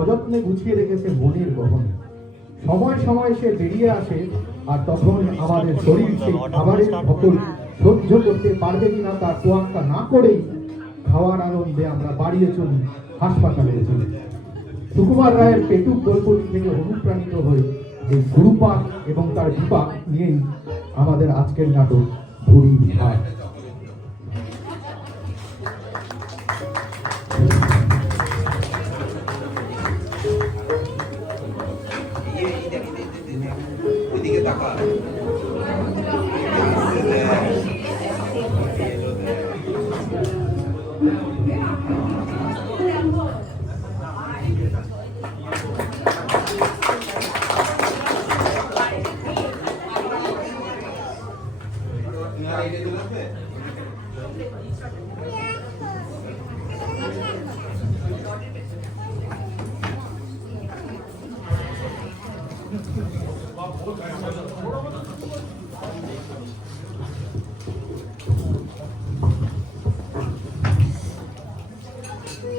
সযত্নে গুছিয়ে রেখেছে মনের গহনে। সময় সময় সে বেরিয়ে আসে, আর তখন আমাদের শরীর সেই খাবারের ধকল সহ্য করতে পারবে কিনা তার তোয়াক্কা না করেই খাওয়ার আনন্দে আমরা বাড়িয়ে চলি, হাসপাতালে চলি। সুকুমার রায়ের পেটুক গল্পটি থেকে অনুপ্রাণিত হয়ে এই গুরুপাক এবং তার বিপাক নিয়েই আমাদের আজকের নাটক ভুরি ভাত।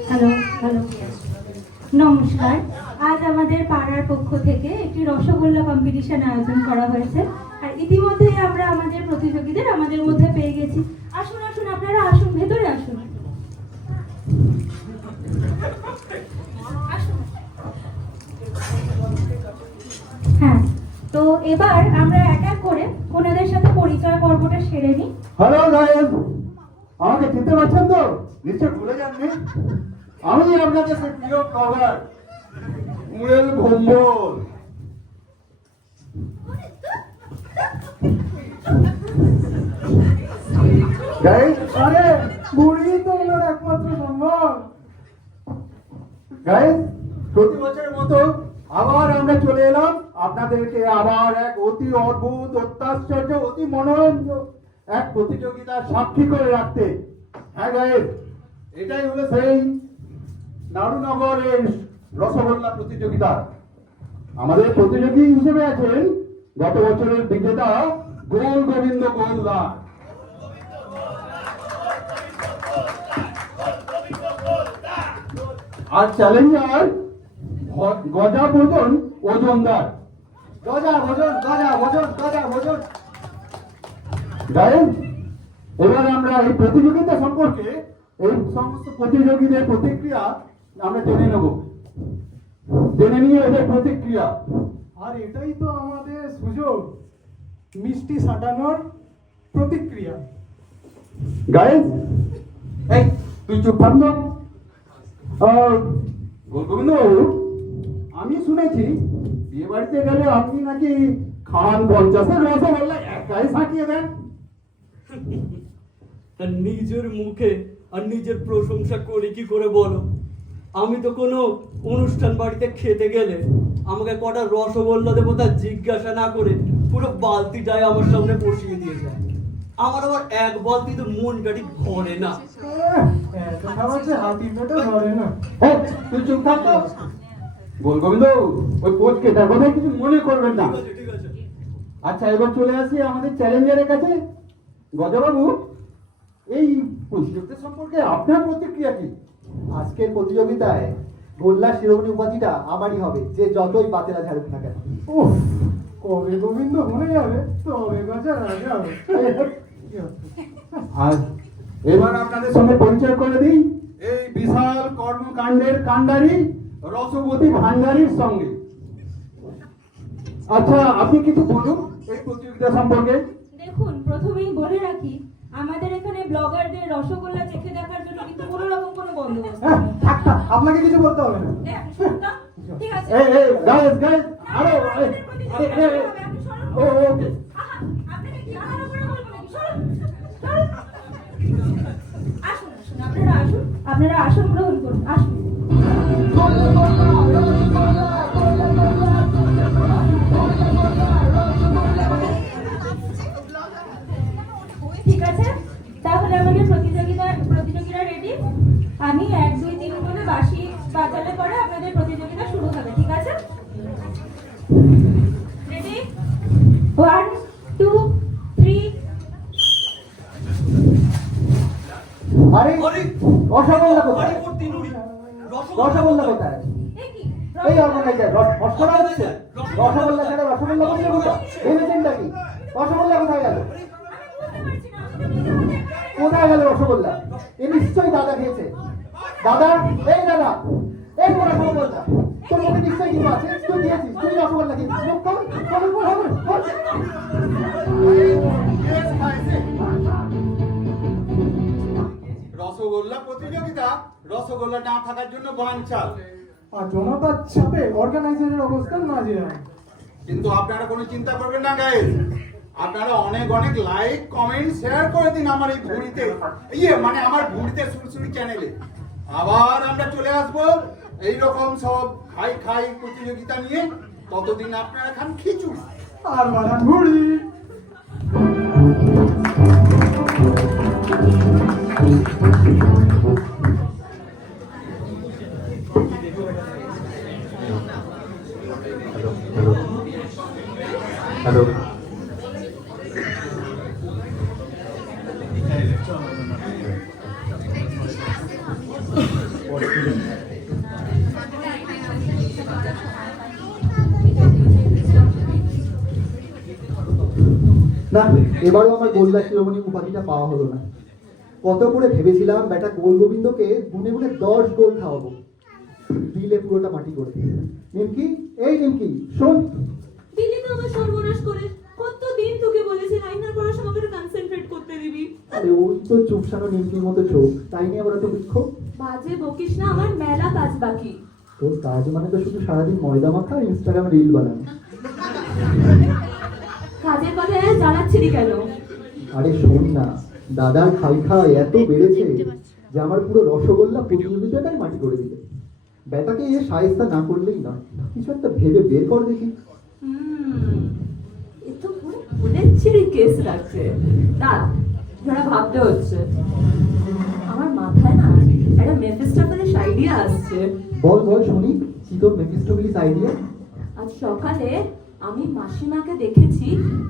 হ্যালো হ্যালো নমস্কার। আজ আমাদের পাড়ার পক্ষ থেকে একটি রসগোল্লা কম্পিটিশন আয়োজন করা হয়েছে, আর ইতিমধ্যেই আমরা আমাদের প্রতিযোগীদের আমাদের মধ্যে পেয়ে গেছি। আসুন আসুন, আপনারা আসুন, ভেতরে আসুন। হ্যাঁ, তো এবার আমরা এক এক করে ওনাদের সাথে পরিচয় পর্বটা সেরে নিই। হ্যালো গাইস, আমাকে চিনতে পারছেন তো? নিশ্চয় ভুলে যাননি। আমি আপনাদের সেই প্রিয় ব্লগার মুরেল ভম্বল। গাইস, আরে বুড়ি তো ওনার একমাত্র সম্ভব। গাইস, প্রতি বছরের মতো আবার আমরা চলে এলাম আপনাদেরকে আবার এক অতি অদ্ভুত, অত্যাশ্চর্য, অতি মনোরঞ্জক এক প্রতিযোগিতার সাক্ষী করে রাখতে। হ্যাঁ গাইস, এটাই হলো সেই নাড়ুনগরের রসগোল্লা প্রতিযোগিতা। আমাদের প্রতিযোগী হিসেবে আছেন গত বছরের বিজেতা গোল গোবিন্দ গোলদার। আর চ্যালেঞ্জার গজা ভোজন ওজনদার। গজা ভোজন, গজা ভোজন, গজা ভোজন। গাইস, এবার আমরা এই প্রতিযোগিতা সম্পর্কে এই সমস্ত প্রতিযোগীদের প্রতিক্রিয়া আমরা জেনে নেব, জেনে নিয়ে এদের প্রতিক্রিয়া। আর এটাই তো আমাদের সুযোগ, মিষ্টি সাটানোর প্রতিক্রিয়া। গাইস, এই তুই চুপ থাক না। গোবিন্দ বাবু, আমি শুনেছি বিয়ে বাড়িতে গেলে আপনি নাকি খান 50-এর রসগোল্লা একাই সাঁটিয়ে দেন। তা নিজের মুখে আর নিজের প্রশংসা করে কি করে বলো? আমি তো কোনো অনুষ্ঠান বাড়িতে খেতে গেলে আমাকে কটা রসগোল্লা দেবো তা জিজ্ঞাসা না করে পুরো বালতিটাই আমার সামনে বসিয়ে দিয়ে যায়। আমার আবার এক বালতি তো মন কাটি ভরে না। এত খাবার যে হাতি পেটে ধরে না। তুই চুপ থাক তো। গোবিন্দ, ওই কোচকে তার কথা কিছু মনে করবেন না। ঠিক আছে। আচ্ছা, এবার চলে আসি আমাদের চ্যালেঞ্জারের কাছে। গজাবাবু, এই প্রতিযোগিতা সম্পর্কে আপনার প্রতিক্রিয়া কি? আজকের প্রতিযোগিতায় গোল্লা শিরোমণি উপাধিটা আমারই হবে, যে যতই বাতেলা ঝাড়ুক না কেন। উফ, কবে গোবিন্দ মনে যাবে তবে গজা রাজা হবে। আর এবার আপনাদের সঙ্গে পরিচয় করে দিই এই বিশাল কর্মকাণ্ডের কাণ্ডারি রসবতী ভান্ডারীর সঙ্গে। আচ্ছা, আপনি কিছু বলুন এই প্রতিযোগিতা সম্পর্কে। দেখুন, প্রথমেই বলে রাখি, আমাদের এখানে ব্লগারদের রসগোল্লা চেখে দেখার জন্য কিন্তু কোনো রকম কোনো বন্দোবস্ত নেই। থাক, আপনাকে কিছু বলতে হবে না। ঠিক আছে, গাইস গাইস, আরে ওকে। আপনাকে কি আলাদা করে বলবো নাকি? সরুন, সরুন। আসুন আসুন, আপনারা আসুন, আপনারা আসন গ্রহণ করুন, আসুন। ঠিক আছে, তাহলে আমাদের প্রতিযোগীরা রেডি। আমি 1 2 3 বলে বাঁশি বাজালে পরে আপনাদের প্রতিযোগিতা শুরু হবে। ঠিক আছে, রেডি? 1 2 3। আরে রসগোল্লা কোথায়? রসগোল্লা কোথায়? এই অর্গানাইজার মস্করা হচ্ছে। রসগোল্লা ছাড়া রসগোল্লা প্রতিযোগিতা ভেবেছেনটা কি? রসগোল্লা কোথায় গেল? কোথায় গেল রসগোল্লা? এ নিশ্চয়ই দাদা খেয়েছে। দাদা, এই দাদা, এই বড় রসগোল্লা তোর মুখে নিশ্চয়ই কিছু আছে। তুই দিয়েছিস, তুই রসগোল্লা খেয়েছিস। মুখ কর, কর, কর, কর, কর। রসগোল্লা প্রতিযোগিতা, রসগোল্লা না থাকার জন্য বানচাল। আর জনতার চাপে অর্গানাইজারের অবস্থা নাজেহাল। কিন্তু আপনারা কোনো চিন্তা করবেন না গাইস, আপনারা অনেক অনেক লাইক কমেন্ট শেয়ার করে দিন আমার এই ভুঁড়িতে, মানে আমার ভুঁড়িতে সুরসুরি চ্যানেলে। আবার আমরা চলে আসবো এইরকম সব খাই খাই প্রতিযোগিতা নিয়ে। ততদিন আপনারা খান খিচুড়ি আর বানান ঘুড়ি। হ্যালো, না, এবারও আমার গোল্লা শিরোমণি উপাধিটা পাওয়া হলো না। কত করে ভেবেছিলাম বেটা গোল গোবিন্দকে গুনে গুনে 10 গোল খাওয়াবো, দিলে পুরোটা মাটি করে। নিমকি, এই নিমকি শোন। দিল্লি তো আমার সর্বনাশ করে। কতদিন তোকে বলেছি লাইনার পড়ার সময় একটু কনসেন্ট্রেট করতে দিবি। আরে ওই তো চুপসানো নিমকির মতো চোখ, তাই নিয়ে আবার এত বিক্ষোভ। বাজে বকিস না, আমার মেলা কাজ বাকি। তোর কাজ মানে তো শুধু সারাদিন ময়দা মাখা আর ইনস্টাগ্রামে রিল বানানো। কাজের কথা জানাচ্ছিলি কেন? আরে শোন না, দাদার খাই খাওয়া এত বেড়েছে যে আমার পুরো রসগোল্লা প্রতিযোগিতাটাই মাটি করে দিলে। বেটাকে এ সায়স্তা না করলেই না, কিছু একটা ভেবে বের কর দেখি। এ তো পুরো ফুলের ছিঁড়ি কেস রাখছে। তা যারা ভাবতে হচ্ছে আমার মাথায় না একটা মেফিস্টোফেলিস আইডিয়া আসছে। বল বল শুনি, কি তোর মেফিস্টোফেলিস আইডিয়া? আজ সকালে আমি মাসিমাকে দেখেছি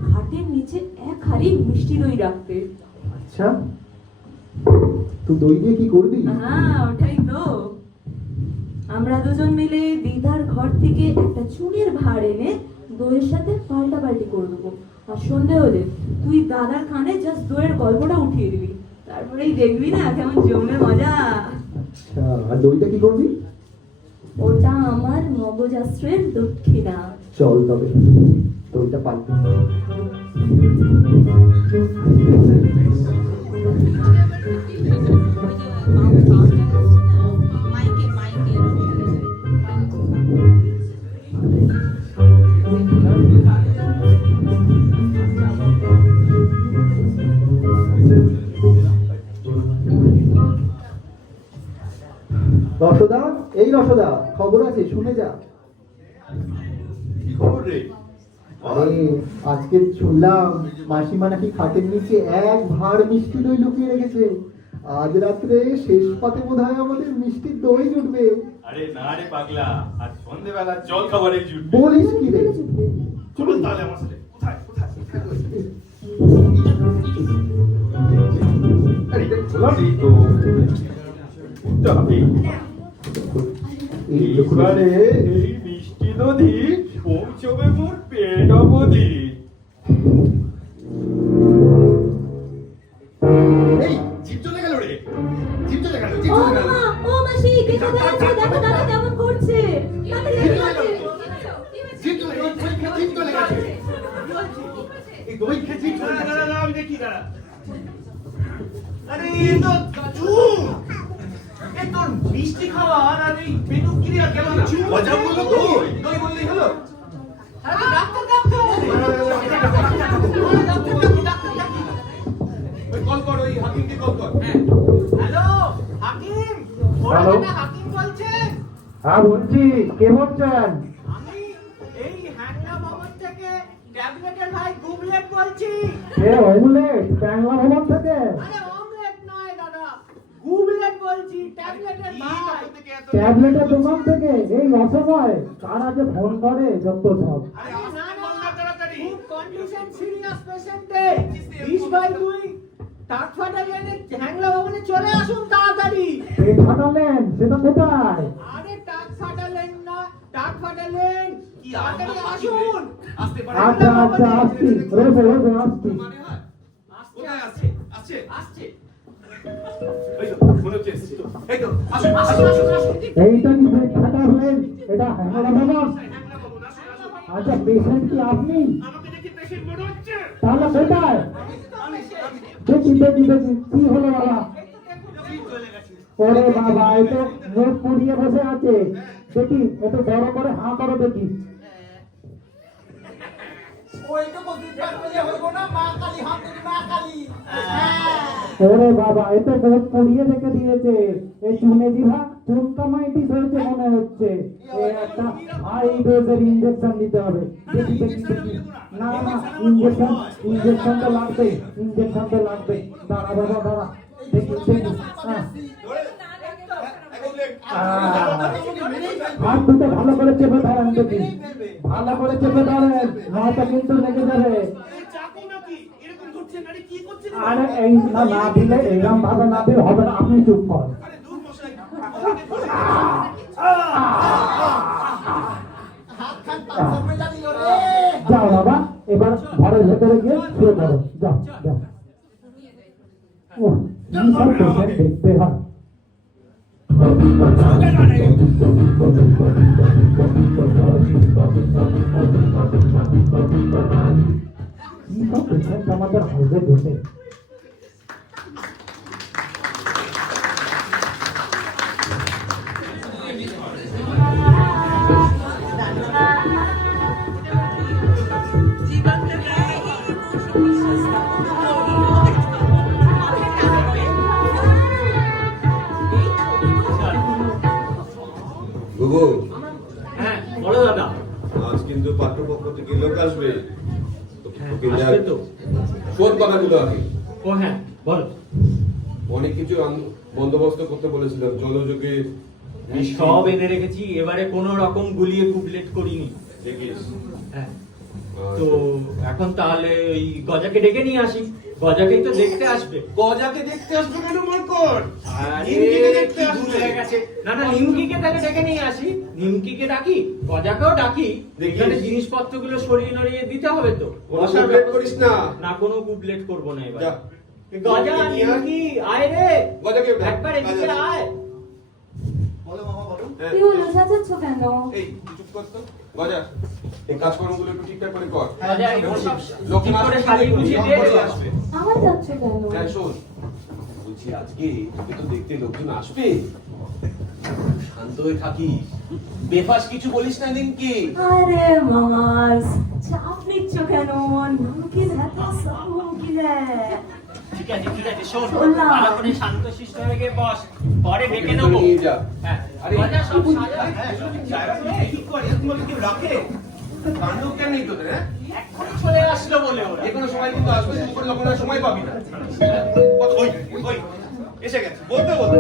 খাটের নিচে এক হাঁড়ি মিষ্টি দই রাখতে। আচ্ছা, তুই দই দিয়ে কি করবি? হ্যাঁ, ওটাই তো। আমরা দুজন মিলে দিদার ঘর থেকে একটা চুনের ভাঁড় এনে দইয়ের সাথে পাল্টাপাল্টি করে দেবো। আর সন্ধে হলে তুই দাদার কানে জাস্ট দইয়ের গল্পটা উঠিয়ে দিবি, তারপরেই দেখবি না কেমন জমে মজা। আচ্ছা, আর দইটা কি করবি? ওটা আমার মগজাস্ত্রের দক্ষিণা। চল তবে দইটা পাল্টে। রসদা, এই রসদা, খবর আছে, শুনে যা। কি খবর রে? আরে আজকে শুনলাম মাসিমা নাকি খাটের নিচে এক ভাঁড় মিষ্টি দই লুকিয়ে রেখেছে। আজ রাত্রে শেষ পাতে বোধহয় আমাদের মিষ্টির দই জুটবে। আরে না রে পাগলা, আজ সন্ধ্যেবেলা জল খাবারে জুটবে। বলিস কি রে? চলুন তাহলে আমার সাথে। কোথায় কোথায় আরে এটা খোলারই তো উঠতে হবে। এইবারে এই মিষ্টি দধি পৌঁছবে মোর পেট অবধি। এই জিপ চলে গেল রে, জিপ চলে গেল, জিপ ও চলে গেল। মা, ও মাসি, কে কোথায় আছে? দেখো দাদা কেমন করছে। তাড়াতাড়ি জিপ আসো, চলে আসো। গেল, জিপ চলে গেল, জিপ চলে গেছে। এই দই খেয়ে জিপ চলে গেছে। দাঁড়া, আমি দেখি, দাঁড়া। আরে এই তো চুপ। এই তোর মিষ্টি খাওয়ার আর এই পেটুক ক্রিয়া গেল না। মজা বললো দই, দই বললেই হলো। ওই কল কর, ওই হাকিমকে কল কর। হ্যালো হাকিম, হ্যালো। হাকিম বলছেন? হ্যাঁ বলছি, কে বলছেন? আমি এই হ্যাংলা ভবন থেকে ট্যাবলেটের ভাই গুবলেট বলছি। কে অমলেট বাংলা ভবন থেকে? আরে অমলেট নয় দাদা, গুবলেট বলছি, ট্যাবলেটের ভাই। ট্যাবলেটের দোকান থেকে? এই অসময় কারা যে ফোন করে যত সব। আরে না না, তাড়াতাড়ি। খুব কন্ডিশন সিরিয়াস পেশেন্টে 20/2 টাক ফাটালেন হ্যাংলা ভবনে চলে আসুন তাড়াতাড়ি। পেট ফাটালেন সেটা কোথায়? আরে টাক ফাটালেন না, টাক ফাটালেন তাড়াতাড়ি আসুন। আচ্ছা আচ্ছা আসছি, রোজে রোজে আসছি। আসছে আসছে আসছে এই তো মনে হচ্ছে এসছে। এই তো আসুন আসুন আসুন আসুন। এইটা কি ব্যাখ্যাটা হলেন? এটা হ্যাংলা ভবন? আচ্ছা, পেশেন্ট কি আপনি? আমাকে দেখে পেশেন্ট মনে হচ্ছে। তাহলে কোথায়? দেখি দেখি দেখি, কি হলো বাবা? ওরে বাবা, এ তো মুখ পুড়িয়ে বসে আছে। দেখি, একটু বড় করে হাঁ করো দেখি। ওরে বাবা, এ তো মুখ পুড়িয়ে রেখে দিয়েছে। এই চুনে জিভা চুনকামাইটিস হয়েছে মনে হচ্ছে। এ একটা হাই ডোজের ইঞ্জেকশন দিতে হবে। দেখি দেখি দেখি। না না, ইঞ্জেকশন তো লাগবে, ইঞ্জেকশন তো লাগবে। দাঁড়া বাবা দাঁড়া, দেখি দেখি। হ্যাঁ, হাত দুটো ভালো করে চেপে ধরেন দেখি, ভালো করে চেপে ধরেন, নয়তো কিন্তু লেগে যাবে। আরে এই না দিলে, এইরকম ভাবে না দিলে হবে না। আপনি চুপ করেন। যাও বাবা, এবার ঘরের ভেতরে গিয়ে শুয়ে পড়ো। যাও যাও। ওহ, কি সব পেশেন্ট দেখতে হয়। কি সব পেশেন্ট আমাদের হাউসে ঢোকে। গুগু, হ্যাঁ বলো দাদা। আজ কিন্তু পাঠ্যপক্ষ থেকে লোক আসবে। আসবে তো? শোন কথাগুলো আগে। ও হ্যাঁ বল। অনেক কিছু বন্দোবস্ত করতে বলেছিলাম, জলযোগে সব এনে রেখেছি, এবারে কোনো রকম গুলিয়ে গুবলেট করিনি। দেখিস। হ্যাঁ, তো এখন তাহলে ওই গজাকে ডেকে নিয়ে আসি। গজাকেই তো দেখতে আসবে। গজাকে দেখতে আসবে কেন মরকর? আরে, নিমকিকে দেখতে কি আসবে। ভুল হয়ে গেছে। না না, নিমকিকে তাকে ডেকে নিয়ে আসি। নিমকিকে ডাকি, গজাকেও ডাকি। দেখিস। এখানে জিনিসপত্রগুলো সরিয়ে নড়িয়ে দিতে হবে তো। কোনো গুবলেট করিস না। না, কোনো গুবলেট করবো না এবার। যা। গজা, নিমকি, আয় রে। গজাকে ডাক। একবার এদিকে আয়। হ্যাঁ, কি হলো, চেঁচাচ্ছ কেন? এই চুপ কর তো। গজা, এই কাজকর্মগুলো একটু ঠিকঠাক করে কর। গজা, এগুলো সব লোক ঠিক করে সাজিয়ে গুছিয়ে দিয়ে দে। আসবে। আমার যাচ্ছ কেন? হ্যাঁ শোন, বলছি আজকে তোকে তো দেখতে লোকজন আসবে, শান্ত হয়ে থাকিস, বেফাস কিছু বলিস না। দিন কি আরে মাস, চাপ নিচ্ছ কেন? নামকিন এত সব মুমকিন ঠিক আছে ঠিক আছে, শোন, বললাম। ভালো করে শান্ত শিষ্ট হয়ে গিয়ে বস, পরে ডেকে নেবো। নিয়ে যা। হ্যাঁ, আরে, গজা সব সাজা। জায়গাগুলো ঠিক কর, এরকমভাবে কেউ রাখে? কাণ্ড কেন নেই তোদের? হ্যাঁ, এক্ষুনি চলে আসলো বলে ওরা। যে কোনো সময় কিন্তু আসবে, তুই করে যখন আর সময় পাবি না। ওই ওই এসে গেছে বলতে বলতে।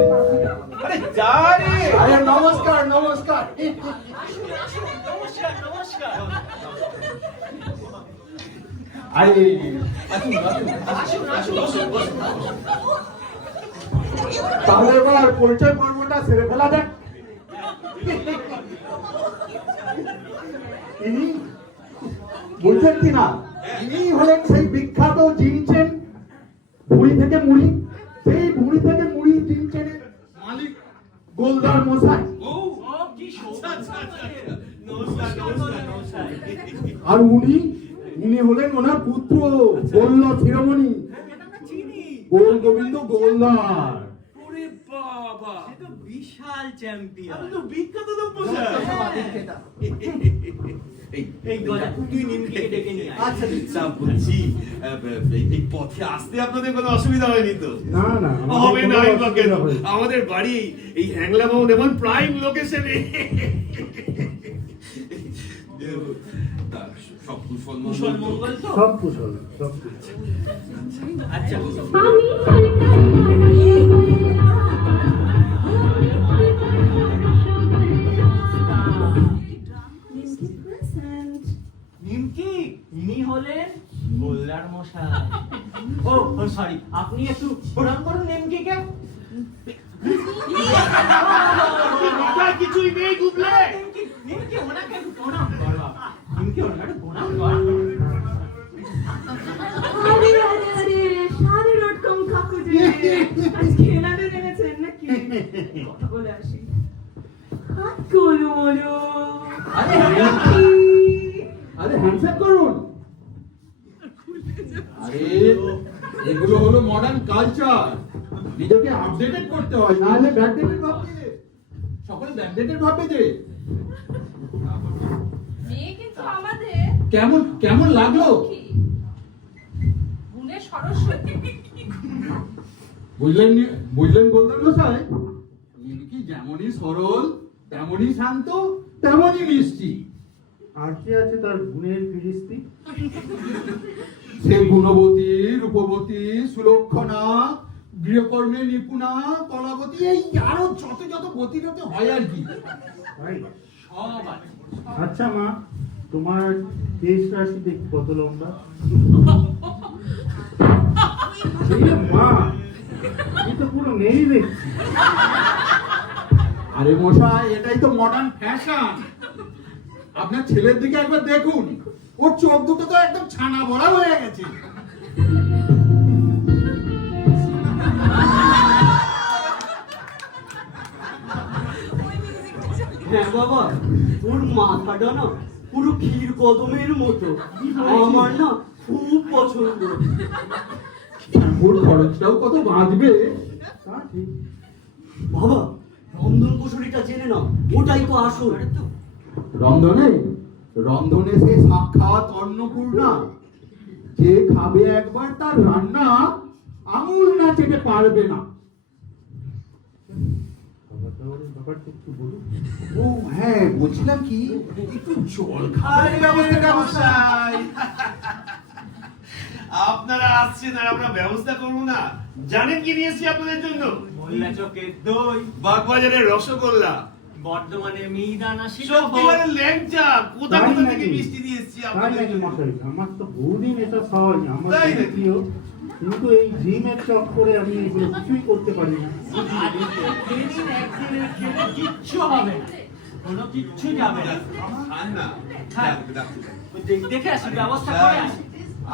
আরে যা রে। আরে নমস্কার নমস্কার। নমস্কার নমস্কার। আরে আসুন আসুন বসুন বসুন। তাহলে এবার পরিচয় পর্বটা সেরে ফেলা যাক। ইনি বলছেন কি না, ইনি হলেন সেই বিখ্যাত জিনচেন, ভুঁড়ি থেকে মুড়ি, সেই ভুঁড়ি থেকে মুড়ি জিনচেনের মালিক গোলদার মশাই। ও কি শোভা। নমস্কার নমস্কার নমস্কার। আর উনি হলেন ওনার পুত্র গোল্লা শিরোমণি গোল গোবিন্দ গোলদার। ওরে বাবা, সে তো বিশাল চ্যাম্পিয়ন। তো বিখ্যাত লোক বসে। এই গজা, তুই নিমকিকে ডেকে নিয়ে আয়। আচ্ছা আচ্ছা, বলছি এই পথে আসতে আপনাদের কোনো অসুবিধা হয়নি তো? না না হবে না, আমাদের এই কোনো পক্ষে অসুবিধা তো। হয়নি। আমাদের বাড়ি এই হ্যাংলা ভবন এবং প্রাইম লোকেশনে। সব কুশল কুশল মঙ্গল তো? সব কুশল সব কুশল। আচ্ছা নিমকি প্রেজেন্ট। নিমকি, ইনি হলেন গোলদার মশাই। ও সরি, আপনি একটু প্রণাম করুন নিমকিকে। কিছুই নেই গুবলে। নিমকি ওনাকে আরে হ্যান্ডশেক করুন। আরে এগুলো হলো মডার্ন কালচার, নিজেকে আপডেটেড করতে হয়, নাহলে ব্যাকডেটেড ভাববে, সকলে ব্যাকডেটেড ভাববে যে। মেয়ে কিন্তু আমাদের কেমন কেমন লাগলো? গুণে সরস্বতী। বুঝলেন গোলদার মশাই, কি যেমনই সরল, তেমনই শান্ত, তেমনই মিষ্টি। আর কি আছে তার গুণের ফিরিস্তি? সে গুণবতী, রূপবতী, সুলক্ষণা, গৃহকর্মে নিপুণা, কলাবতী, এই আরো যত যত গতিরতে হয় আর কি। তাই? সব আছে। আচ্ছা মা, তোমার দেশ রাশিতে কত লম্বা? এই মা, এই তো পুরো নেই দেখছি। আরে মশাই, এটাই তো মডার্ন ফ্যাশন। আপনার ছেলের দিকে একবার দেখুন, ওর চোখ দুটো তো একদম ছানা ভরা হয়ে গেছে। হ্যাঁ বাবা, ওর মাথাটা না পুরো ক্ষীর কদমের মতো, আমার না খুব পছন্দ। ওর খরচটাও কত বাঁধবে। তা ঠিক। বাবা, রন্ধন কুশলীটা জেনে নাও, ওটাই তো আসল। রন্ধনে রন্ধনে সে সাক্ষাৎ অন্নপূর্ণা, যে খাবে একবার তার রান্না আঙুল না চেটে পারবে না। ব্যাপারটা একটু বলুন। ও হ্যাঁ, বলছিলাম কি, একটু জল খাবারের ব্যবস্থাটা মশাই। আপনারা আসছেন আর আমরা ব্যবস্থা করবো না? জানেন কি নিয়েছি আপনাদের জন্য? মোল্লা চকের দই, বাগবাজারের রসগোল্লা, বর্ধমানে মিহিদানা, সত্যিকারের ল্যাংচা, কোথা তাই কোথা নাকি? থেকে মিষ্টি দিয়ে এসেছি তাই আপনাদের নাকি জন্য। মশাই? আমার তো বহুদিন এটা খাওয়াই, আমার তাই নাকি? প্রিয়, কিন্তু এই জিমের চক করে আমি এগুলো কিছুই করতে পারি না। কিচ্ছু হবে না, কোনো কিচ্ছু যাবে না। খান না। হ্যাঁ। দেখে আসি, ব্যবস্থা করে আসি।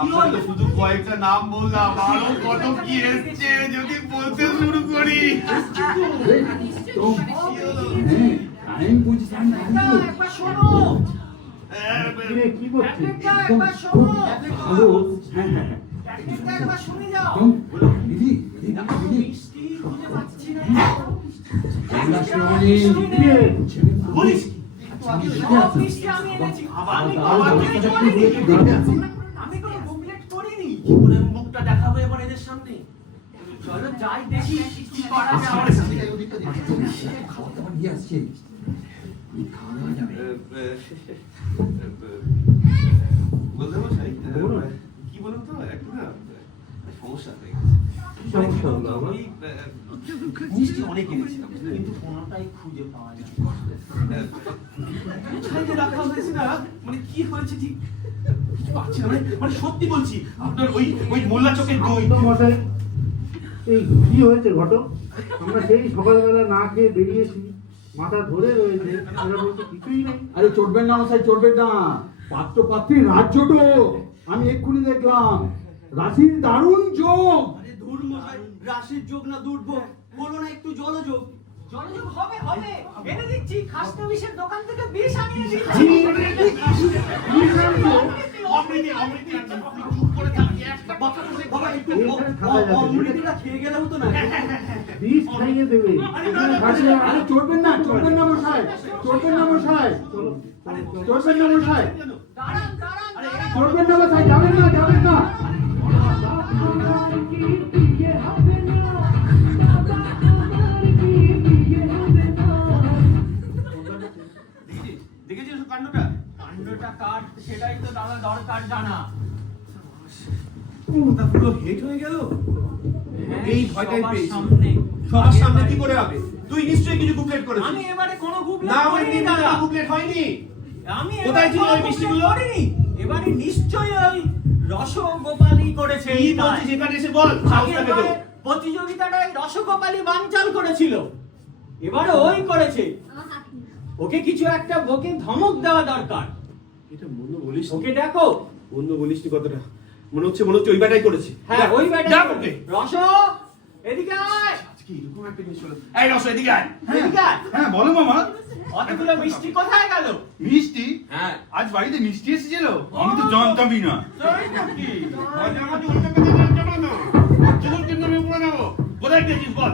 আপনাকে শুধু কয়েকটা নাম বললাম, আরো কত কি এসছে যদি বলতে শুরু করি। টাইম বুঝছি আমি একবার শোনো, কিরে, কি করছিস? একবার শোনো, ভালো। হ্যাঁ হ্যাঁ একবার শুনে যাও। দিদি দিদি মিষ্টি খুঁজে পাচ্ছি না। কিরে, বলিস সব মিষ্টি আমি এনেছি। আবার আমি কোনো বুকলেট করিনি। কি করে মুখটা দেখাবো এবার এদের সামনে? চলো যাই দেখি কি করা যায়। খাওয়া দাওয়া নিয়ে আসছে, খাওয়া দাওয়া যাবে। বলতে মশাই, বলুন। কি বলুন তো, একটু না সমস্যা হয়ে গেছে। সমস্যা হলো আবার? ওই, মিষ্টি অনেক এনেছিলাম, কিন্তু কোনোটাই খুঁজে পাওয়া যায় ছাইতে রাখা হয়েছে না, মানে কি হয়েছে ঠিক কিছু পাচ্ছি না। মানে সত্যি বলছি, আপনার ওই মোল্লা চকের দই। তো মশাই, এই কি হয়েছে ঘটক? আমরা সেই সকালবেলা না খেয়ে বেরিয়েছি, মাথা ধরে রয়েছে, এরা বলছে কিছুই নেই। আরে চড়বেন না মশাই, চড়বেন না। পাত্র পাত্রীর রাজ্যটো আমি এক্ষুনি দেখলাম, রাশির দারুণ যোগ। আরে ধুর মশাই, রাশির যোগ না দুর্ভোগ, বলো না একটু জলযোগ। জলযোগ হবে হবে, এনে দিচ্ছি। খাসনা বিষের দোকান থেকে বিষ আনিয়ে দিচ্ছি। অমৃতি অমৃতি, আপনি চুপ করে থাকি, একটা কথা বলে বাবা একটু এইখানে থাকা যাবে না। অমৃতিটা খেয়ে গেলে হতো না? বিষ খাইয়ে দেবে। এখানে থাকলে আরে চড়বেন না মশাই, চড়বেন না মশাই, চলো, চড়বেন না মশাই, দাঁড়ান দাঁড়ান দাঁড়ান। চড়বেন না মশাই, যাবেন না যাবেন না। দেখেছিস কাণ্ডটা? কাণ্ডটা কার সেটাই তো দাদা দরকার জানা। ওটা পুরো হেট হয়ে গেল। এই ভয়টাই সবার পেয়েছি। সামনে। সবার সামনে কি করে হবে? তুই নিশ্চয়ই কিছু বুকলেট করেছিস। আমি এবারে কোনো বুকলেট না, ওই করিনি দিন দাদা। বুকলেট হয়নি। আমি কোথায় ছিল এবারে ওই কোনো মিষ্টিগুলো? বুকলেট করিনি। এবারে নিশ্চয়ই ওই রসগোপালই করেছে। কি বলছিস এখানে এসে বল, সাহস থাকে তো। প্রতিযোগিতাটা ওই রসগোপালই বানচাল করেছিল, এবারে ওই করেছে। ওকে কিছু একটা বকে ধমক দেওয়া দরকার। এটা মনে বলিস, ওকে দেখো। মনে বলিস নি কথাটা। মনে হচ্ছে ওই ব্যাটাই করেছে। হ্যাঁ ওই ব্যাটা। ডাক ওকে। রস এদিকে আয়। আজকে এরকম একটা জিনিস হলো। এই রস এদিকে আয়। এদিকে আয়। হ্যাঁ বলো মামা। অতগুলো মিষ্টি কোথায় গেল? মিষ্টি? হ্যাঁ। আজ বাড়িতে মিষ্টি এসেছিল? আমি তো জানতামই না। তাই নাকি? কোথায় গেছিস বল?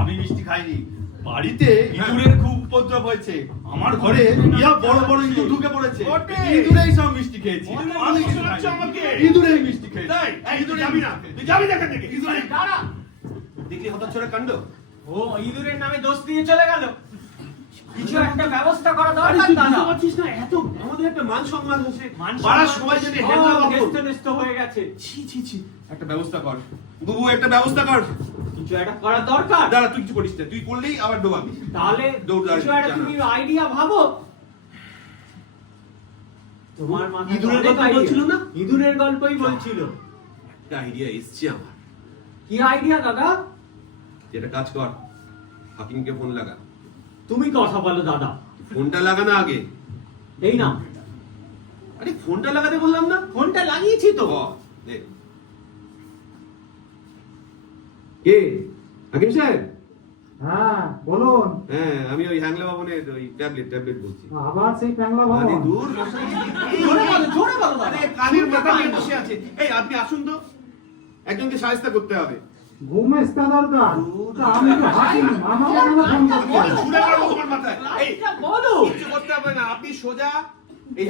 আমি মিষ্টি খাইনি। বাড়িতে ইঁদুরের খুব উপদ্রব হয়েছে। আমার ঘরে ইয়া বড় বড় ইঁদুর ঢুকে পড়েছে। ইঁদুরেই সব মিষ্টি খেয়েছি। আমি কিছু খাইনি। ইঁদুরেই মিষ্টি খেয়েছি। ইঁদুর যাবি না, তুই যাবি না এখান থেকে। দাঁড়া। দেখলি হতচ্ছাড়া কাণ্ড। ও ইঁদুরের নামে দোষ দিয়ে চলে গেল। কিছু একটা ব্যবস্থা করা আরে দরকার তুই দাদা। বুঝতে পারছিস না, এত আমাদের একটা মান সম্মান হচ্ছে, মান পাড়ার সম্মান সবাই যদি সব হ্যাংলা বাবু। নেস্ত হয়ে গেছে। ছি ছি ছি, একটা ব্যবস্থা কর বুবু, একটা ব্যবস্থা কর। কিছু একটা করা দরকার। দাঁড়া, তুই কিছু করিস না, তুই করলেই আবার ডোবাবি। তাহলে দৌড় কিছু একটা তুমি আইডিয়া ভাবো। তোমার মাথায় ইঁদুরের অনেক কথা idea। বলছিল না? ইঁদুরের গল্পই বলছিল। একটা আইডিয়া এসছে আমার। কি আইডিয়া দাদা? যেটা কাজ কর, হাকিমকে ফোন লাগা। তুমি কথা বলো দাদা। ফোনটা লাগা না আগে। এই না, আরে ফোনটা লাগাতে বললাম না? ফোনটা লাগিয়েছি তো। দে। কে? হাকিম সাহেব? হ্যাঁ বলুন। হ্যাঁ, আমি ওই হ্যাংলা ভবনের ওই ট্যাবলেট বলছি। আবার সেই প্যাংলা আরে ভবন? দূর মশাই। জোরে বলো, জোরে বলো দাদা। আরে কানের মাথা নিয়ে বসে আছে। এই আপনি আসুন তো, একজনকে সাহায্য করতে হবে। ঘুমেস্তা দরকার? তা আমি তো হাকিম, আমাকে কেন ফোন করতে হবে? ছুড়ে মারবো তোমার মাথায়। এই লাইটটা বলো। কিছু করতে হবে না, আপনি সোজা এই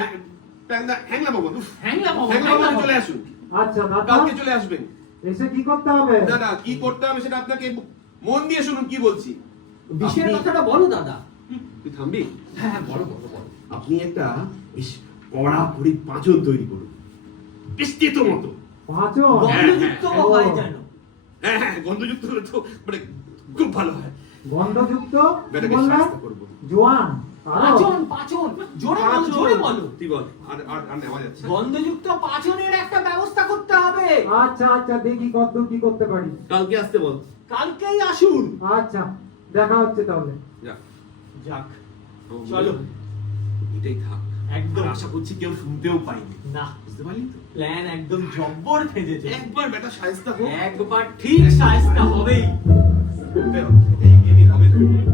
হ্যাংলা ভবন, হ্যাংলা ভবন, হ্যাংলা ভবনে চলে আসুন। আচ্ছা দাদা, কালকে চলে আসবেন। এসে কি করতে হবে? না না, কি করতে হবে সেটা আপনাকে মন দিয়ে শুনুন কি বলছি। বিষয়ের আপনি- কথাটা বলো দাদা। তুই থামবি? হ্যাঁ বলো বলো বলো। আপনি একটা বেশ কড়াকড়ি পাঁচন তৈরি করুন, বেশ তেতো মতো। পাঁচন? গন্ধযুক্ত হ্যাঁ, হয় হ্যাঁ। যেন। হ্যাঁ হ্যাঁ, গন্ধযুক্ত হলে তো মানে খুব ভালো হয়। গন্ধযুক্ত? বেটাকে বললেন? সাহায্য করবো। জোয়ান? আরো? পাচন পাচন, জোরে বলো, জোরে বলো। তুই বল, আর আর আর নেওয়া যাচ্ছে। গন্ধযুক্ত পাচনের একটা ব্যবস্থা করতে হবে। আচ্ছা আচ্ছা, দেখি কতদূর কি করতে পারি। কালকে আসতে বল। কালকেই আসুন। আচ্ছা, দেখা হচ্ছে তাহলে। যা, যাক, চলো, চলো। এটাই থাক। একদম। আর আশা করছি কেউ শুনতেও পাইনি। না, বুঝতে পারলি তো? প্ল্যান একদম জব্বর ফেজেছে। একবার বেটা সাহায্য হোক। একবার ঠিক সাজতে হবেই। এই হবে তো।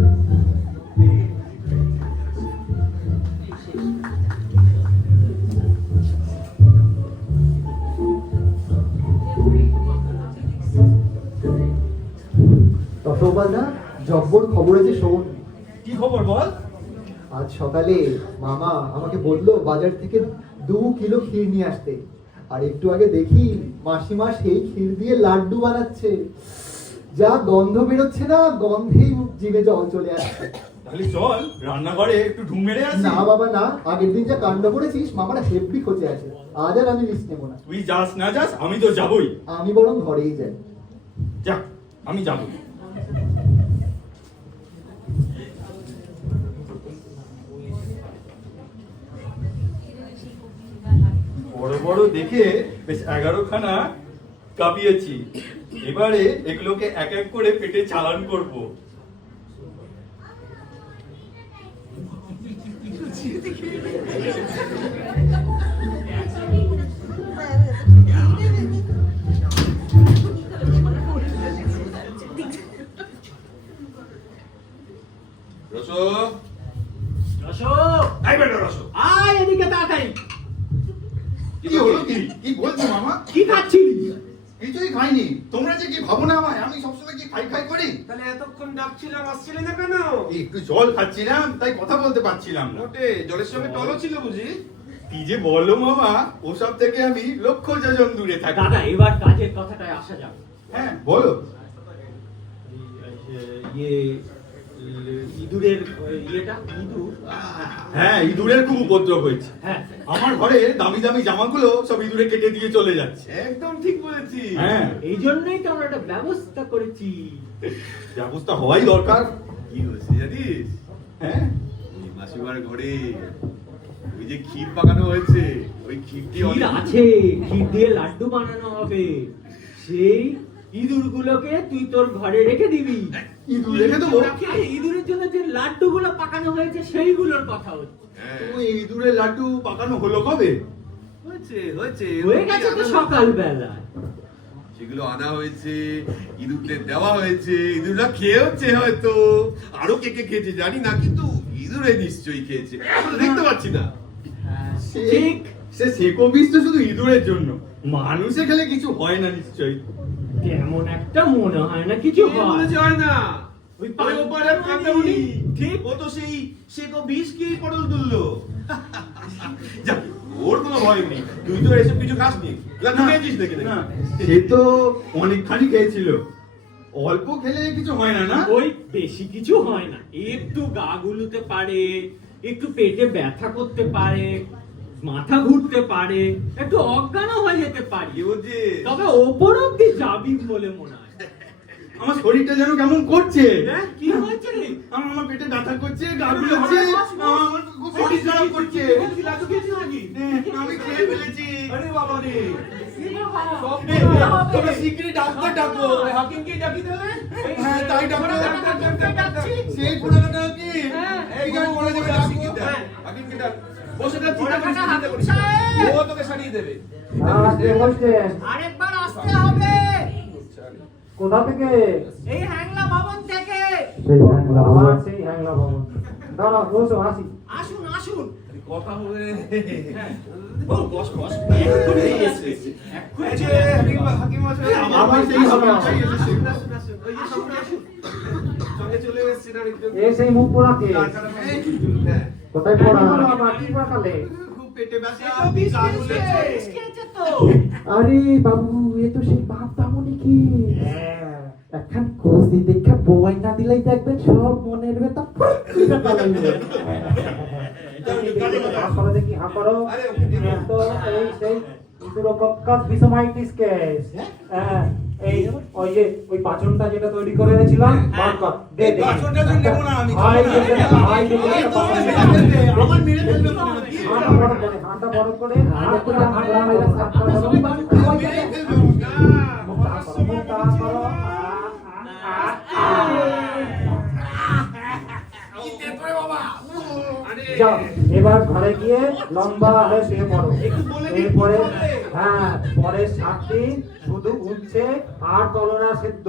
রসগোপালদা, জব্বর খবর আছে শোন। কি খবর বল? আজ সকালে মামা আমাকে বললো বাজার থেকে 2 কিলো ক্ষীর নিয়ে আসতে। আর একটু আগে দেখি মাসিমা সেই ক্ষীর দিয়ে লাড্ডু বানাচ্ছে। যা গন্ধ বেরোচ্ছে না, গন্ধেই জিভে জল চলে আসছে। তাহলে চল রান্নাঘরে একটু ঢুক মেরে আসি। না বাবা না, আগের দিন যা কাণ্ড করেছিস মামারা হেব্বি খোঁজে আছে। আজ আর আমি রিস্ক নেবো না। তুই যাস না যাস, আমি তো যাবই। আমি বরং ঘরেই যাই। যা, আমি যাবো। বড় বড় দেখে বেশ 11খানা কাঁপিয়েছি। এবারে এগুলোকে এক এক করে পেটে চালান করব। রসো, রসো, এই বেটা রসো। আয় এদিকে তাড়াতাড়ি। কি হলো কি? কি বলছো মামা? কি খাচ্ছিলি? কিছুই খাইনি। তোমরা যে কি ভাবো না আমায়, আমি সবসময় কি খাই খাই করি? তাহলে এতক্ষণ ডাকছিলাম, আসছিলে না কেন? একটু জল খাচ্ছিলাম, তাই কথা বলতে পারছিলাম না। মোটে জলের সঙ্গে টলও ছিল বুঝি? কি যে বলো মামা, ওসব থেকে আমি লক্ষ যোজন দূরে থাকি। দাদা, এবার কাজের কথাটায় আসা যাক। হ্যাঁ বলো। ইয়ে, ইঁদুরের ইয়েটা, ইঁদুর। হ্যাঁ, ইঁদুরের খুব উপদ্রব হয়েছে। হ্যাঁ, আমার ঘরে দামি দামি জামাগুলো সব ইঁদুরে কেটে দিয়ে চলে যাচ্ছে। একদম ঠিক বলেছি। হ্যাঁ, এই জন্যই তো আমরা একটা ব্যবস্থা করেছি। ব্যবস্থা হওয়াই দরকার। কি হয়েছে জানিস? হ্যাঁ, ওই মাসিমার ঘরে ওই যে ক্ষীর পাকানো হয়েছে, ওই ক্ষীরটি ক্ষীর অনেক- আছে, ক্ষীর দিয়ে লাড্ডু বানানো হবে। সেই ইঁদুরগুলোকে তুই তোর ঘরে রেখে দিবি। ইঁদুর রেখে দেবো? আরে, ইঁদুরের জন্য যে লাড্ডুগুলো পাকানো হয়েছে সেইগুলোর কথা হচ্ছে। হ্যাঁ, ওই ইঁদুরের লাড্ডু পাকানো হলো কবে? হয়েছে হয়েছে হয়ে গেছে তো সকালবেলা। সেগুলো আনা হয়েছে, ইঁদুরদের দেওয়া হয়েছে, ইঁদুররা খেয়েওছে হয়তো, আরো কে কে খেয়েছে জানি না, কিন্তু ইঁদুর ইঁদুরে নিশ্চয়ই খেয়েছে, আমরা তো দেখতে পাচ্ছি না। ঠিক, সে সেকো বিষ তো শুধু ইঁদুরের জন্য, মানুষে খেলে কিছু হয় না নিশ্চয়ই। কেমন একটা মনে হয় না কিছু কে বলেছে হয় না? ওই ওই ওপারের কাকামণি, ঠিক, ও তো সেই সেকো বিষ খেয়েই পটল তুললো। যাক, ওর কোনো ভয় নেই, তুই তো এসব কিছু খাসনি, খেয়েছিস দেখে না, সে তো অনেকখানি খেয়েছিল, অল্প খেলে কিছু হয় না না? ওই বেশি কিছু হয় না, একটু গা গুলুতে পারে, একটু পেটে ব্যথা করতে পারে, মাথা ঘুরতে পারে, একটু অজ্ঞানও হয়ে যেতে পারি, তবে ওপর অব্দি যাবি বলে মনে হয়। আমার শরীরটা যেন কেমন করছে। হ্যাঁ, কি হয়েছে রে? আমার পেটে ব্যথা করছে, গা গুলোচ্ছে, আমার খুব শরীর খারাপ করছে। আমি খেয়ে ফেলেছি। আরে বাবা রে, তোমরা শিগগিরই ডাক্তার ডাকো। হাকিমকে ডাকি দেবে? হ্যাঁ, তাই ডাকো। সেই পুরানোটা কি এই গান করে দেবে, ডাকো। হাকিমকে ডাক, বসে থাক, চিন্তা করিস না, ও তোকে সারিয়ে দেবে। আরেকবার আসতে হবে। কোথা থেকে? এই হ্যাংলা ভবন থেকে। সেই হ্যাংলা ভবন, সেই হ্যাংলা ভবন। দাঁড়া, বসো, আসি। আসুন আসুন। কথা হবে। ও বস বস। হাকিম আছে, আমার সেই সমস্যাই এসেছে। সঙ্গে চলে এসেছি না একটু। এই সেই মুখ পোড়া কে? হ্যাঁ, কোথায় পোড়া? বাবা, কি পোড়ালে? খুব পেটে ব্যথা, বিষ গা গুলেছে। খেয়েছে তো। আরে বাবু, এ তো সেই বাপ দামনি কি? এখন কোসি দেখে বই না দিলেই দেখবেন সব মনের ব্যথা ফুটে পালাইবে। হাঁপারো দেখি, হাঁপারো। তো এই সেই ইন্দুরোকক্কাস বিসোমাইটিস কেস। হ্যাঁ, এই ওই যে ওই পাচনটা যেটা তৈরি করে এনেছিলাম, বার কর। দে দে। পাঁচনটা তো নেবো না আমি, হাই খাবো না। দে, হাই দে, আমার মেরে ফেলবে মনে হচ্ছে। হাঁটা বড় করে, হাঁটা বড় করে, হাঁটা করে, হাঁটা মেরে সাতটা বড় করে। মেরে ফেলবে। মুখটা করো। যাও, এবার ঘরে গিয়ে লম্বা হয়ে শুয়ে পড়ো। এরপরে হ্যাঁ, পরে 7 দিন শুধু উঠছে আর তলনা সেদ্ধ।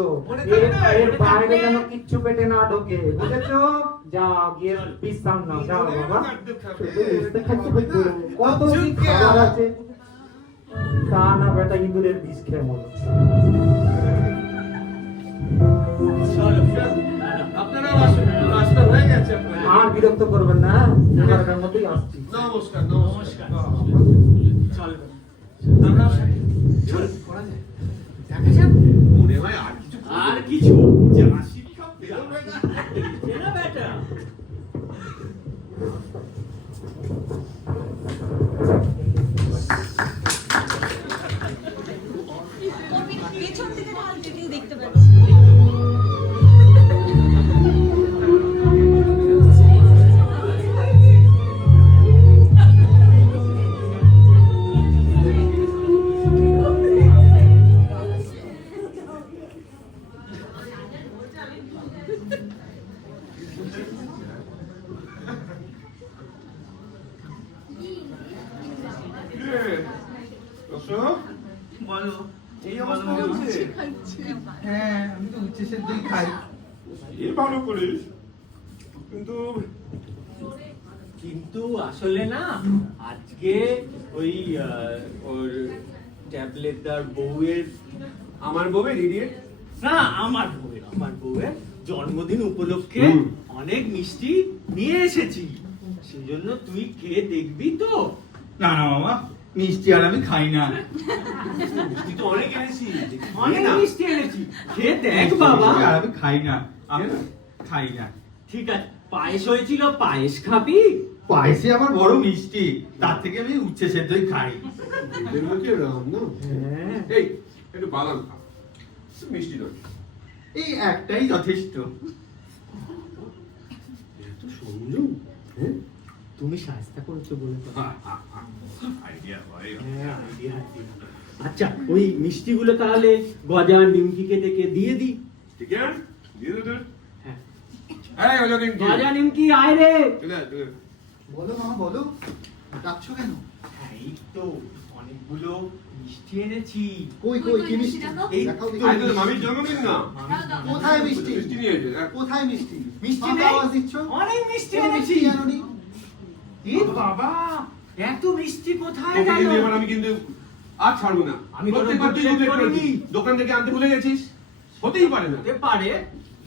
এর বাইরে যেন কিচ্ছু পেটে না ঢোকে, বুঝেছো? যাও, গিয়ে বিশ্রাম নাও। যাও বাবা, শুধু উঠতে থাকতে থাকতে কত কি খাবার আছে, তা না বেটা ইঁদুরের বিষ খেয়ে মরো। আপনারা আসুন, নাস্তা হয়ে গেছে আপনার। আর বিরক্ত করবেন না, এগারোটার মধ্যেই আসছি। নমস্কার, নমস্কার। চল, আমরা চল, করা যায়। দেখা যাক, মনে হয় আর কিছু যা শিক্ষা পেলাম না বেটা। পেছন থেকে ঢাল যেতেই দেখতে পাচ্ছি। বলো, এই অবস্থা হচ্ছে। হ্যাঁ, আমি তো উচ্ছে সেদ্ধই খাই। এ ভালো করিস, কিন্তু কিন্তু আসলে না, আজকে ওই ওর ট্যাবলেটদার বউয়ের, আমার বউয়ের ইডিয়েট। না আমার বউয়ের জন্মদিন উপলক্ষে অনেক মিষ্টি নিয়ে এসেছি, সেজন্য তুই খেয়ে দেখবি তো। না না মামা, মিষ্টি আর আমি খাই না। তুই তো অনেক এনেছি, অনেক মিষ্টি এনেছি, খেয়ে দেখ বাবা। আর আমি খাই না, আমি খাই না। ঠিক আছে, পায়েস হয়েছিল, পায়েস খাবি? পায়েসে আবার বড় মিষ্টি, তার থেকে আমি উচ্ছে সেদ্ধই খাই। এর মধ্যে রাম না। এই একটু বাদাম খা, মিষ্টি নয়। এই একটাই যথেষ্ট। এত সংযম, হ্যাঁ? তুমি সাহায্য করেছো বলে তো। আইডিয়া ভাই। হ্যাঁ, idea। আচ্ছা, ওই মিষ্টিগুলো তাহলে গজা নিমকিকে ডেকে দিয়ে দিই। ঠিক আছে, দিয়ে দে। হ্যাঁ, এই ওজন নিমকি। গজা নিমকি আয় রে। চলে আয়, চলে আয়। বলো মামা, বলো। ডাকছো কেন? এই তো অনেকগুলো মিষ্টি এনেছি। কই কই কি মিষ্টি? এই দেখাও দেখি। আজ তো মামির জন্মদিন না? কোথায় মিষ্টি? মিষ্টি নিয়ে এসে, হ্যাঁ। কোথায় মিষ্টি? মিষ্টি ফাঁকা নেই? আওয়াজ দিচ্ছ? অনেক মিষ্টি এই এনেছি। মিষ্টি আনোনি? এ বাবা, এত মিষ্টি কোথায় তোকে গেল? কিন্তু এবার আমি কিন্তু আর ছাড়বো না। আমি তো প্রত্যেকবার তুই দুধ complain করিনি। করেছিস। দোকান থেকে আনতে ভুলে গেছিস, হতেই পারে না। হতে পারে,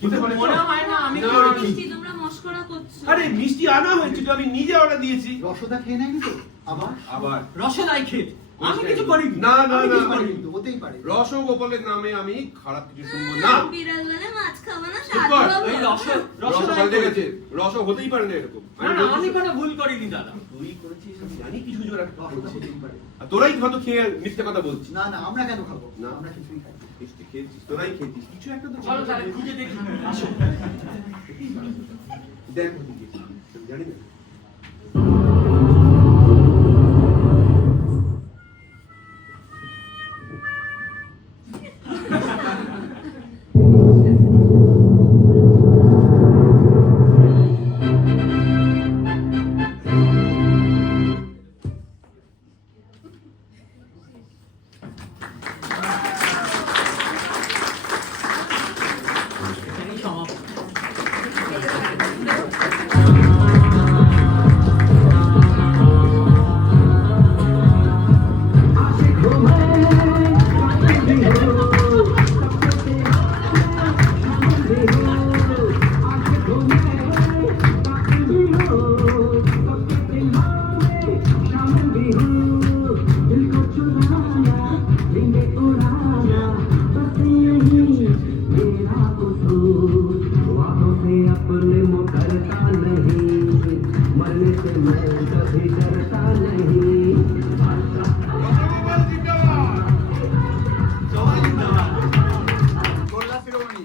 কিন্তু হতে পারে তো? মনে হয় না আমি না, করেছি। মিষ্টি তোমরা মস্করা করছো। আরে মিষ্টি আনা হয়েছিল, আমি নিজে অর্ডার দিয়েছি। রসদা খেয়ে নেয়নি তো? আবার? আবার রসদাই খেয়ে আমি কিছু করিনি। না না আমি না, কিছু করিনি তো, হতেই পারে। রসগোপালের নামে আমি খারাপ কিছু শুনবো না। বিড়াল বলে মাছ খাবো না, চুপ কর। সাধু এই বাবু। রস রসদাই পাল্টে করেছে। গেছে, রস হতেই পারে না এরকম। না না, আমি বলছি- কোনো ভুল করিনি দাদা। তুই করেছিস, আমি জানি কিছু জোর একটা রসদা করছিস। হতেই পারে। আর তোরাই হয়তো খেয়ে মিথ্যে কথা বলছিস। না না, আমরা কেন খাবো? না। আমরা কিছুই খাই না। মিষ্টি খেয়েছিস, তোরাই খেয়েছিস, কিছু একটা তো চলো তাহলে খুঁজে দেখি। আসো। দেখ ওদিকে, আমি জানি না। এখানেই সমাপ্ত। গোল্লা শিরোমণি।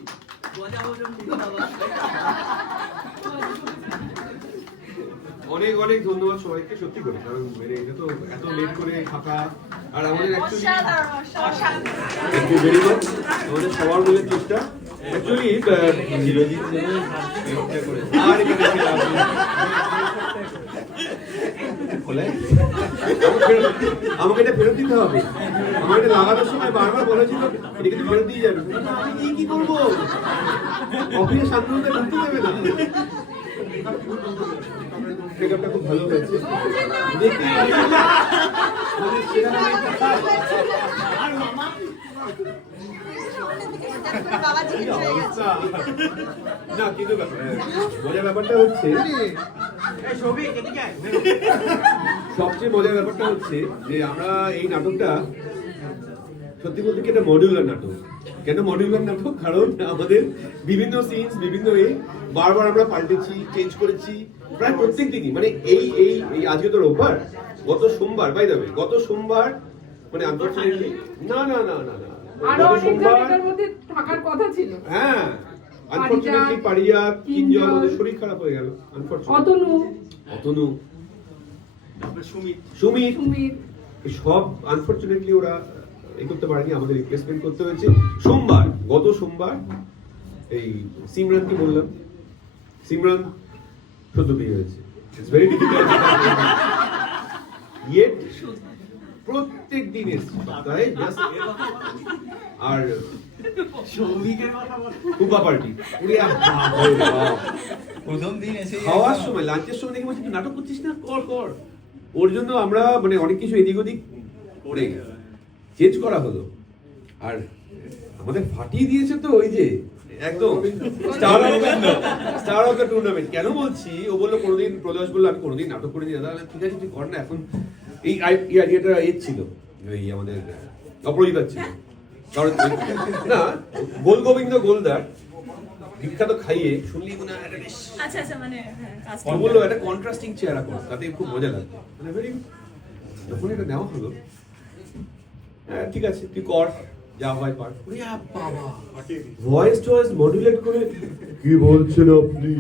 অনেক অনেক ধন্যবাদ সবাইকে, সত্যি করে, কারণ মানে এটা তো এত লেট করে থাকা আর আমাদের actually thank you very much, আমাদের সবার মিলে চেষ্টা অ্যাকচুয়ালি চিরজিৎ আর এখানে ছিল আপনি। বলে, আমাকে এটা ফেরত দিতে হবে, আমার এটা লাগানোর সময় বারবার বলেছিল এটা কিন্তু ফেরত দিয়ে যাবে। আমি কি করবো, অফিসে শান্তনুকে ঢুকতে দেবে না। মেকআপটা খুব ভালো হয়েছে দেখতে, মানে আর মামা বাবা কি জিজ্ঞেস হয়ে গেছে। অবস্থা। না কিন্তু মজার ব্যাপারটা হচ্ছে, এই সৌভিক এদিকে আয়। সবচেয়ে মজার ব্যাপারটা হচ্ছে যে আমরা এই নাটকটা সত্যি বলতে কি এটা মডিউলার নাটক। কেন মডিউলার নাটক? কারণ আমাদের বিভিন্ন সিনস বিভিন্ন বারবার আমরা পাল্টেছি, চেঞ্জ করেছি প্রায় প্রত্যেক দিনই। মানে এই এই এই আজকে তো রোববার, গত সোমবার, বাই দ্য ওয়ে, গত সোমবার মানে আনফরচুনেটলি না না না না না আরো গত অনেক সোমবার, জনের মধ্যে থাকার কথা ছিল। হ্যাঁ আনফরচুনেটলি পারিজাত, কিঞ্জল, ওদের শরীর খারাপ হয়ে গেল আনফরচুনেটলি। অতনু, অতনু, সুমিত সুমিত, সুমিত, এই সব আনফরচুনেটলি ওরা এই করতে পারেনি, আমাদের রিপ্লেসমেন্ট করতে হয়েছে। সোমবার, গত সোমবার এই সিমরানকে বললাম, সিমরান সদ্য বিয়ে হয়েছে, ইটস ভেরি ডিফিকাল্ট। ইয়েট প্রত্যেক দিনের সপ্তাহে just আর সৌভিকের কথা বল। কুপা পার্টি ওরে বাপ রে বাপ। প্রথম দিন এসে খাওয়ার সময়, লাঞ্চের সময় দেখে বলছি তুই নাটক করছিস না, কর কর। ওর জন্য আমরা মানে অনেক কিছু এদিক ওদিক করে চেঞ্জ করা হলো, আর আমাদের ফাটিয়ে দিয়েছে তো ওই যে একদম স্টার অফ দ্য টুর্নামেন্ট। কেন বলছি, ও বললো কোনোদিন, প্রদোষ বললো আমি কোনোদিন নাটক করে দিই, দাদা ঠিক আছে তুই কর না। এখন এই আইডিয়াটা ছিল ওই আমাদের অপরাজিতার ছিল, কারণ না গোল গোবিন্দ গোলদার বিখ্যাত খাইয়ে শুনলি মনে হয় একটা বেশ, আচ্ছা আচ্ছা মানে হ্যাঁ, কাজটা ও বললো একটা কন্ট্রাস্টিং চেহারা কর, তাতে খুব মজা লাগবে। মানে ভেরি, যখন এটা নেওয়া হলো, হ্যাঁ ঠিক আছে তুই কর, যা হয় পার। বাবা ভয়েস টয়েস মডুলেট করে কি বলছেন আপনি,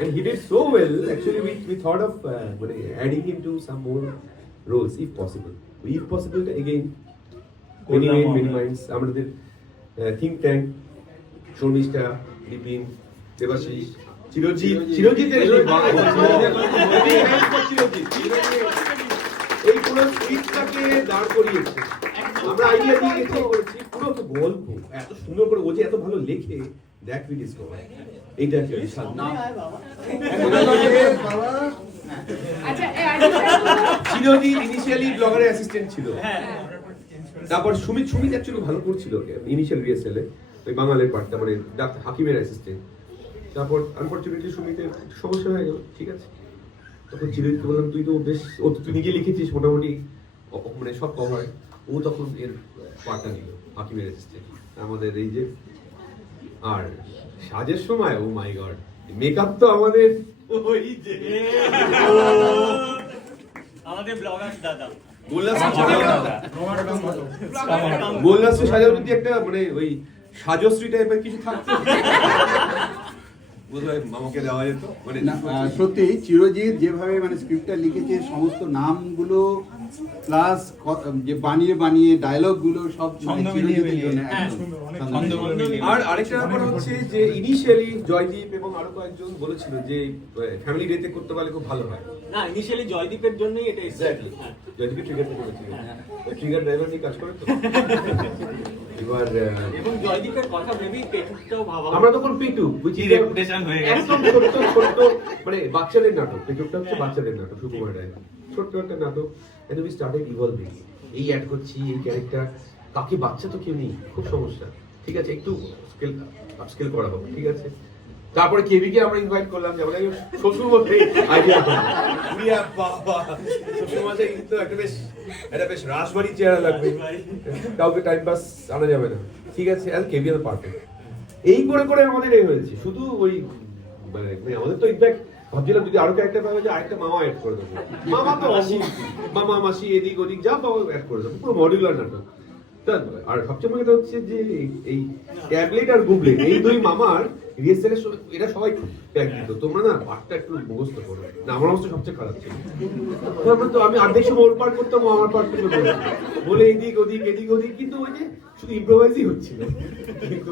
and he did so well. Actually we thought of মানে adding him to some more roles if possible. If possible again many minds, আমাদের think tank, শর্মিষ্ঠা, বিপিন, দেবাশিস, চিরজিতের এই পুরো স্ক্রিপ্টটাকে দাঁড় করিয়েছে। আমরা আইডিয়া দিয়ে গেছি করেছি পুরো তো গল্প এত সুন্দর করে ও যে এত ভালো লেখে দ্যাট উই ডিসকভার। এইটা কি আচ্ছা চিরজিৎ ইনিশিয়ালি ব্লগারের অ্যাসিস্ট্যান্ট ছিল, তারপর সুমিত অ্যাকচুয়ালি ভালো করছিল ইনিশিয়াল রিহার্সালে ওই বাঙালির পার্টটা, মানে ডাক্তার হাকিমের অ্যাসিস্ট্যান্ট। তারপর আনফরচুনেটলি সুমিতের সমস্যা হয়ে গেল, ঠিক আছে। তখন চিরজিৎকে বললাম তুই তো বেশ তুই নিজে লিখেছিস মোটামুটি মানে সব কভার, ও তখন এর পার্টটা নিল হাকিমের অ্যাসিস্ট্যান্ট আমাদের এই যে। আর সাজের সময় ও মাই গড মেকআপ তো আমাদের ওই যে আমাদের ব্লগার দাদা গোল্লাসে সাজা যদি একটা মানে ওই সাজশ্রী টাইপের কিছু থাকতো বোধহয় মামাকে দেওয়া যেত। মানে সত্যি চিরজিৎ যেভাবে মানে স্ক্রিপ্টটা লিখেছে, সমস্ত নামগুলো প্লাস যে বানিয়ে ডায়লগ গুলো সব চিরজিতের জন্য আর আরেকটা ব্যাপার হচ্ছে যে ইনিশিয়ালি জয়দীপ এবং আরো কয়েকজন বলেছিল যে ফ্যামিলি ডেতে করতে পারলে খুব ভালো হয়। না, ইনিশিয়ালি জয়দীপের জন্যই এটা এক্স্যাক্টলি জয়দীপের ট্রিগারটা করেছিল, ট্রিগার ড্রাইভার নিয়ে কাজ করে তো। এবার এবং জয়দীপের কথা ভেবেই পেটুকটাও ভাবা, আমরা তখন পেটু রেপুটেশন হয়ে গেছে একদম ছোট্ট মানে বাচ্চাদের নাটক, পেটুকটা হচ্ছে বাচ্চাদের নাটক, সুকুমার রায় ছোট্ট একটা নাটক। এন্ড উই স্টার্টেড ইভলভিং, এই অ্যাড করছি এই ক্যারেক্টার, কাকে বাচ্চা তো কেউ নেই, খুব সমস্যা, ঠিক আছে একটু আপস্কেল করা হোক, ঠিক আছে। তারপরে কেবিকে আমরা ইনভাইট করলাম, যেমন শ্বশুর মধ্যে আইডিয়া বাবা শ্বশুর মাঝে কিন্তু একটা বেশ রাজবাড়ি চেহারা লাগবে, কাউকে টাইম পাস আনা যাবে না, ঠিক আছে। আর কেবি আর পারফেক্ট এই করে আমাদের এই হয়েছে। শুধু ওই মানে আমাদের তো ইনফ্যাক্ট ভাবছিলাম যদি আরো ক্যারেক্টার পাওয়া যায় আরেকটা মামা অ্যাড করে দেবো, মামা তো মামা মাসি এদিক ওদিক যা পাবো অ্যাড করে দেবো, পুরো মডিউলার নাটক। আর সবচেয়ে মনে হচ্ছে যে এই ট্যাবলেট আর গুবলেট এই দুই মামার রিহার্সালের এরা সবাই প্যাক দিত, তোমরা না পাঠটা একটু মুখস্থ করো না, আমার অবস্থা সবচেয়ে খারাপ ছিল। তো আমি অর্ধেক সময় ওর পাঠ করতাম, আমার পাঠ থেকে বলে এদিক ওদিক, কিন্তু ওই যে শুধু ইম্প্রোভাইজই হচ্ছিল। কিন্তু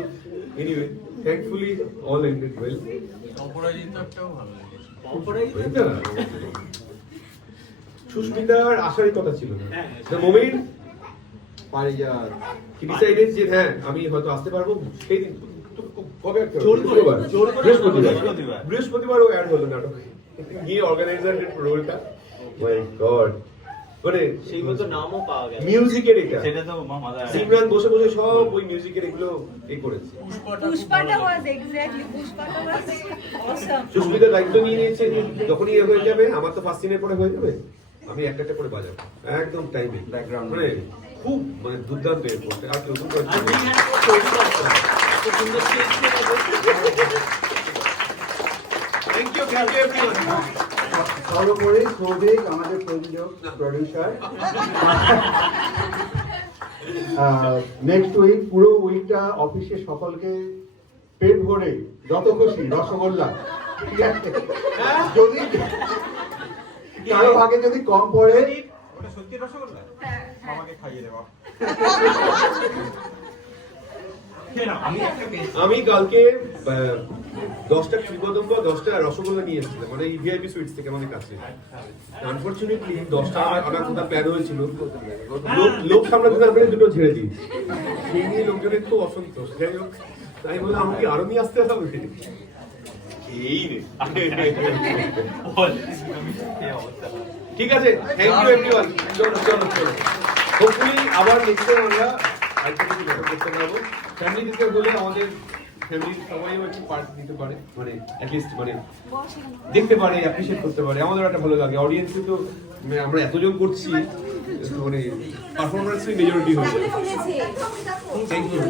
anyway thankfully all ended well. সুস্মিতার আসারই কথা ছিল না, মোমেন্ট কি ডিসাইডেড যে হ্যাঁ আমি হয়তো আসতে পারবো সেই দিন। কবে বৃহস্পতিবার ও অ্যাড হলো নাটকে, গিয়ে অর্গানাইজার রোলটা মাই গড, মানে সেই মতো নামও পাওয়া গেল মিউজিকের এটা, সেটা তো সিমরান বসে সব ওই মিউজিকের এগুলো এই করেছে। পুষ্পাটা ওয়াজ এক্স্যাক্টলি পুষ্পাটা ওয়াজ অসাম। সুস্মিতা দায়িত্ব নিয়ে নিয়েছে, যখনই এ হয়ে যাবে আমার তো ফার্স্ট সিনের পরে হয়ে যাবে, আমি একটা করে বাজাবো একদম টাইমে ব্যাকগ্রাউন্ড, মানে খুব মানে দুর্দান্ত এর করতে। আর কেউ থ্যাংক ইউ এভরিওয়ান। সর্বোপরি সৌভিক আমাদের প্রযোজক প্রডিউসার। নেক্সট উইক পুরো উইকটা অফিসে সকলকে পেট ভরে যত খুশি রসগোল্লা, ঠিক আছে। যদি কারো ভাগে যদি কম পড়ে সত্যি রসগোল্লা আমাকে খাইয়ে দেবো। আমি কালকে 10টা ত্রিপদম্ব 10টা রসগোল্লা নিয়ে এসেছিলাম, মানে ভিআইপি সুইটস থেকে আমাদের কাছে। আনফরচুনেটলি 10টা আনার কথা প্ল্যান হয়েছিল, লোক সামলাতে না পেরে দুটো ছেড়ে দিয়েছি, সেই নিয়ে লোকজনের তো অসন্তোষ। যাই হোক তাই বলে আমাকে আরো নিয়ে আসতে হবে ঠিক আছে। Thank you everyone. চলো হোপফুলি আবার নেক্সট টাইম আমরা আরেকটা কিছু ব্যাপার করতে পারবো। ফ্যামিলি দিতে হলে আমাদের ফ্যামিলির সবাই একটু পার্ট দিতে পারে, মানে অ্যাটলিস্ট মানে দেখতে পারে, অ্যাপ্রিশিয়েট করতে পারে, আমাদের একটা ভালো লাগে। অডিয়েন্সে তো আমরা এতজন করছি, মানে পারফরমেন্সই মেজরিটি হয়ে যায়। Thank you.